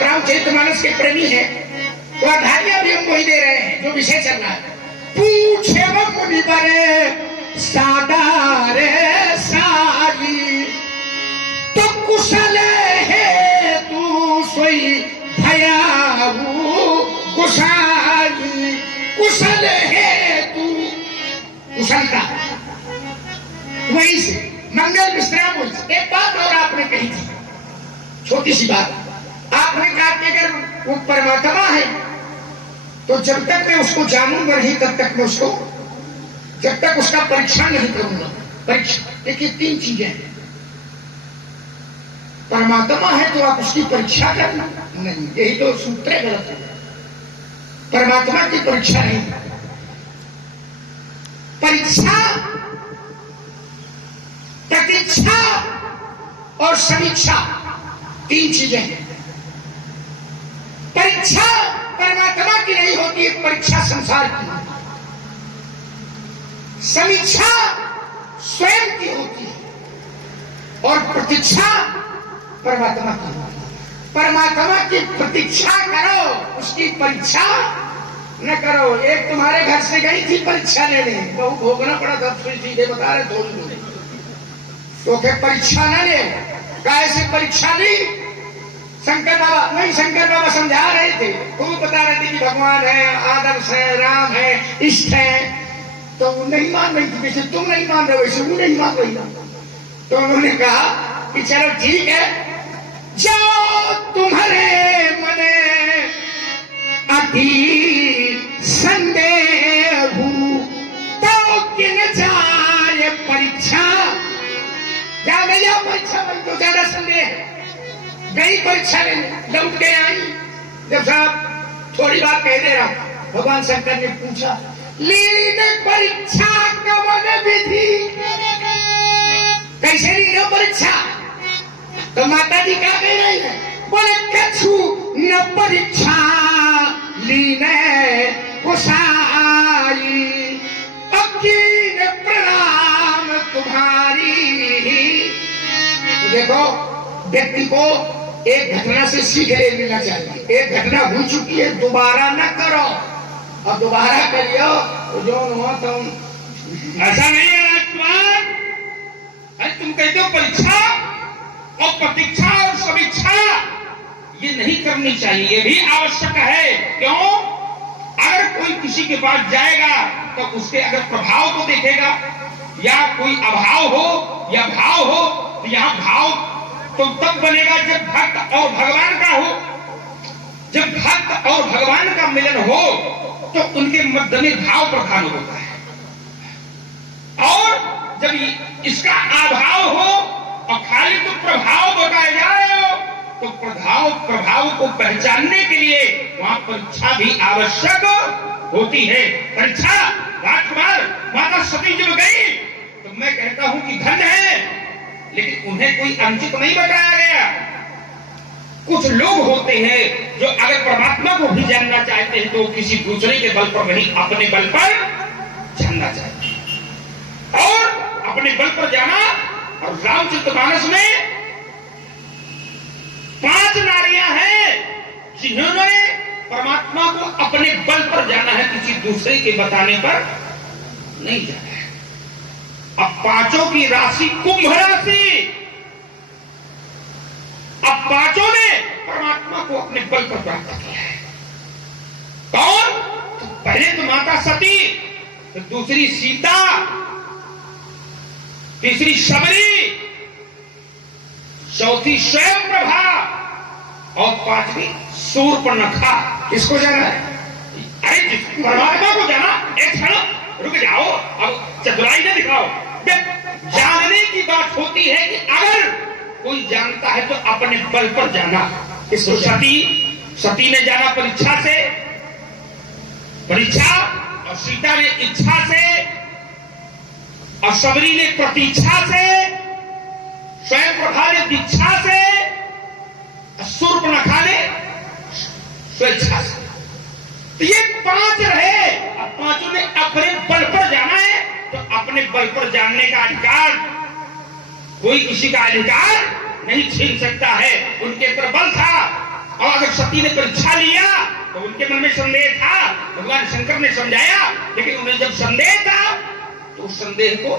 आप रामचरितमानस के प्रेमी हैं तो आधारियां भी हमको ही दे रहे हैं जो विषय चल रहा है। पूछे वो मुनि बरे सादा रे साई तो कुशल है तू सोई भयाऊ कुशाली। कुशल है तू, कुशलता वहीं से मंगल विश्राम। एक बात और आपने कही थी, छोटी सी बात। आपने कहा कि अगर वो परमात्मा है तो जब तक मैं उसको जानूंगा नहीं तब तक मैं उसको, जब तक उसका परीक्षा नहीं करूंगा। परीक्षा देखिए तीन चीजें हैं। परमात्मा है तो आप उसकी परीक्षा करना नहीं, यही तो सूत्र गलत है। परमात्मा की परीक्षा नहीं, परीक्षा प्रतीक्षा और समीक्षा तीन चीजें हैं। परीक्षा परमात्मा की नहीं होती है, परीक्षा संसार की होती है। समीक्षा स्वयं की होती है और प्रतीक्षा परमात्मा की होती है। परमात्मा की प्रतीक्षा करो, उसकी परीक्षा न करो। एक तुम्हारे घर से गई थी परीक्षा लेने, बहुत भोगना पड़ा था, सीधे बता रहे थोड़ी तो फिर परीक्षा न ले। कैसे परीक्षा ली? शंकर बाबा नहीं, शंकर बाबा समझा रहे थे, खूब बता रहे थे कि भगवान है, आदर्श है, राम है, इष्ट है। तो वो नहीं मान रही थी, जैसे तुम नहीं मान रहे वैसे वो नहीं मान रही। तो उन्होंने कहा कि चलो ठीक है, जो तुम्हारे मने अति संदेह तो किन जाए परीक्षा। जा भैया परीक्षा में तो ज्यादा संदेह है। गई परीक्षा लेने, लौट के आई। जब साहब थोड़ी बात कह दे रहा, भगवान शंकर ने पूछा लीन परीक्षा कवन विधि, कैसे ली लो परीक्षा? तो माता जी क्या कह रही है? बोले कछु न परीक्षा लीने कुशाई, अकीन प्रणाम तुम्हारी। तो देखो व्यक्ति को एक घटना से सीख ले लेना चाहिए। एक घटना हो चुकी है, दोबारा न करो। अब दोबारा करियो तो जो हुआ तुम ऐसा नहीं है राजकुमार। अरे तुम कहते हो परीक्षा और प्रतीक्षा और समीक्षा ये नहीं करनी चाहिए, ये भी आवश्यक है। क्यों? अगर कोई किसी के पास जाएगा तो उसके अगर प्रभाव को देखेगा, या कोई अभाव हो या भाव हो, तो यहाँ भाव तो तब बनेगा जब भक्त और भगवान का हो। जब भक्त और भगवान का मिलन हो तो उनके मध्य में भाव प्रधान होता है। और जब इसका अभाव हो और खाली तो प्रभाव बताया जाए तो प्रभाव को पहचानने के लिए वहां परीक्षा भी आवश्यक होती है। परीक्षा राजकुमार माता सती जब गई तो मैं कहता हूं कि धन्य है, लेकिन उन्हें कोई अनुचित नहीं बताया गया। कुछ लोग होते हैं जो अगर परमात्मा को भी जानना चाहते हैं तो किसी दूसरे के बल पर नहीं, अपने बल पर जानना चाहते हैं और अपने बल पर जाना। और रामचरितमानस में 5 नारियां हैं जिन्होंने परमात्मा को अपने बल पर जाना है, किसी दूसरे के बताने पर नहीं जाना है। अब 5 की राशि कुंभ राशि, अब 5 ने परमात्मा को अपने बल पर प्राप्त किया है। कौन? तो पहले तो माता सती, तो दूसरी सीता, तीसरी शबरी, चौथी स्वयं प्रभा और 5वीं शूर्पणखा। किसको जाना है? अरे परमात्मा को जाना। एक क्षण रुक जाओ, अब चतुराई न दिखाओ। जानने की बात होती है कि अगर कोई जानता है तो अपने बल पर जाना। इसको सती ने जाना परीक्षा से, परीक्षा, और सीता ने इच्छा से, और शबरी ने प्रतीक्षा से, स्वयं प्रभा ने दीक्षा से, शूर्पणखा ने स्वेच्छा से। तो ये 5 रहे। अब 5 ने अपने बल पर जाना है तो अपने बल पर जानने का अधिकार कोई किसी का अधिकार नहीं छीन सकता है। उनके पर बल था और अगर सती ने परीक्षा लिया तो उनके मन में संदेह था, भगवान शंकर ने समझाया, लेकिन उन्हें जब संदेह था तो उस संदेह को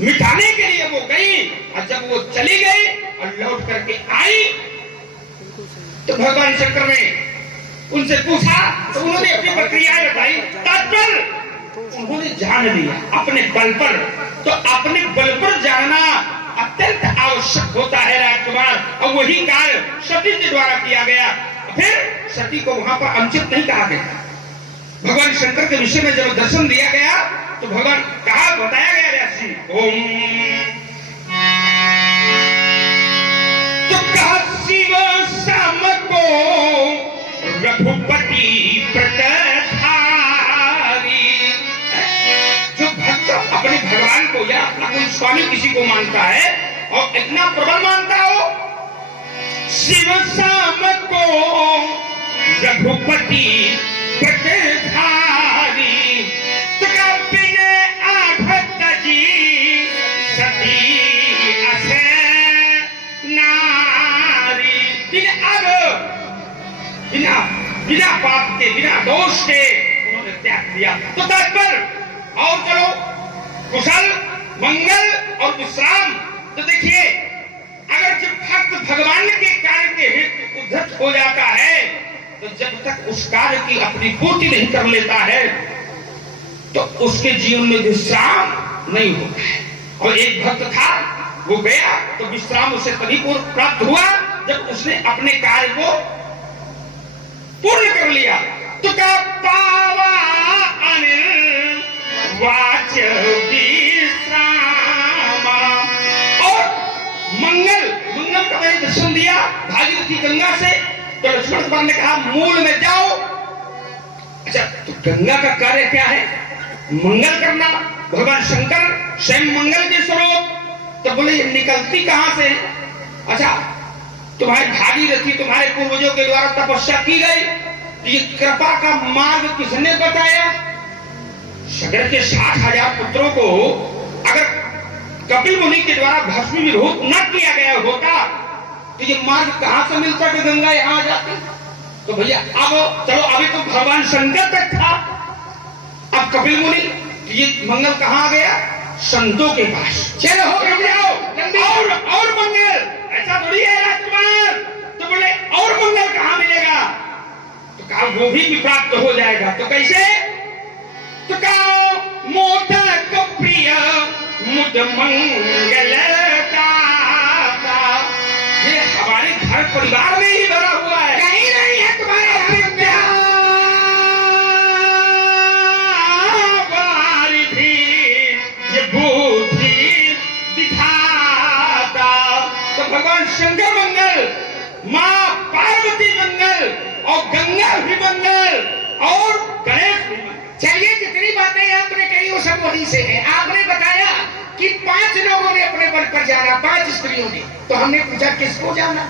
मिटाने के लिए वो गई, और जब वो चली गई और लौट करके आई तो भगवान शंकर ने उनसे पूछा तो उन्होंने अपनी प्रक्रियाएं बताई। तात्पर्य उन्होंने जान लिया अपने बल पर। तो अपने बल पर जानना अत्यंत आवश्यक होता है राजकुमार, और वही कार्य सती के द्वारा किया गया। फिर सती को वहां पर अनुचित नहीं कहा गया। भगवान शंकर के विषय में जब दर्शन दिया गया तो भगवान कहा, बताया गया व्यासी ओम, तो कहा शिव शाम को रघुपति प्रतिधारी। जो भक्त अपने भगवान को या अपना कोई स्वामी किसी को मानता है और इतना प्रबल मानता हो, शिव शाम को रघुपति प्रतिधारी, तो बिने आघत जी सती असे नारी। बिना पाप के, बिना दोष के उन्होंने त्याग दिया। तो तात्पर्य और चलो कुशल मंगल और विश्राम। तो देखिए, अगर जब भक्त भगवान के कार्य के हेतु उद्धत हो जाता है तो जब तक उस कार्य की अपनी पूर्ति नहीं कर लेता है तो उसके जीवन में विश्राम नहीं होता है। और एक भक्त था, वो गया तो विश्राम उसे तभी प्राप्त हुआ जब उसने अपने कार्य को पूर्ण कर लिया। तो क्या पावा अनिल वाच विश्राम। और मंगल का मैंने दर्शन दिया भागीरथी गंगा से, तो लक्ष्मण कुमार ने कहा मूल में जाओ। अच्छा, तो गंगा का कार्य क्या है? मंगल करना। भगवान शंकर स्वयं मंगल के स्वरूप। तो बोले ये निकलती कहां से? अच्छा, तुम्हारी भागीरथी तुम्हारे पूर्वजों के द्वारा तपस्या की गई, ये कृपा का मार्ग किसने बताया? सगर के 60,000 पुत्रों को अगर कपिल मुनि के द्वारा भस्मीभूत न किया गया होता तो ये मार्ग कहां से मिलता कि गंगा यहां आ जाती? तो भैया अब चलो, अभी तो भगवान शंकर तक था, अब कपिल मुनि, ये मंगल कहां आ गया? संतों के पास। चलो हो जाओ और मंगल। ऐसा थोड़ी है राजकुमार। तो बोले और मंगल कहां मिलेगा? तो कहा वो भी प्राप्त हो जाएगा। तो कैसे? तो कहा मोदक प्रिय मुद मंगल दाता। ये हमारे घर परिवार में ही भरा हुआ है, कहीं नहीं है तुम्हारे भगवान शंकर मंगल, मां पार्वती मंगल, और गंगा भी मंगल, और गणेश भी मंगल। चलिए, जितनी बातें आपने कही वो सब वहीं से है। आपने बताया कि 5 लोगों ने अपने बल पर जाना, 5 स्त्रियों ने। तो हमने पूछा किसको जाना?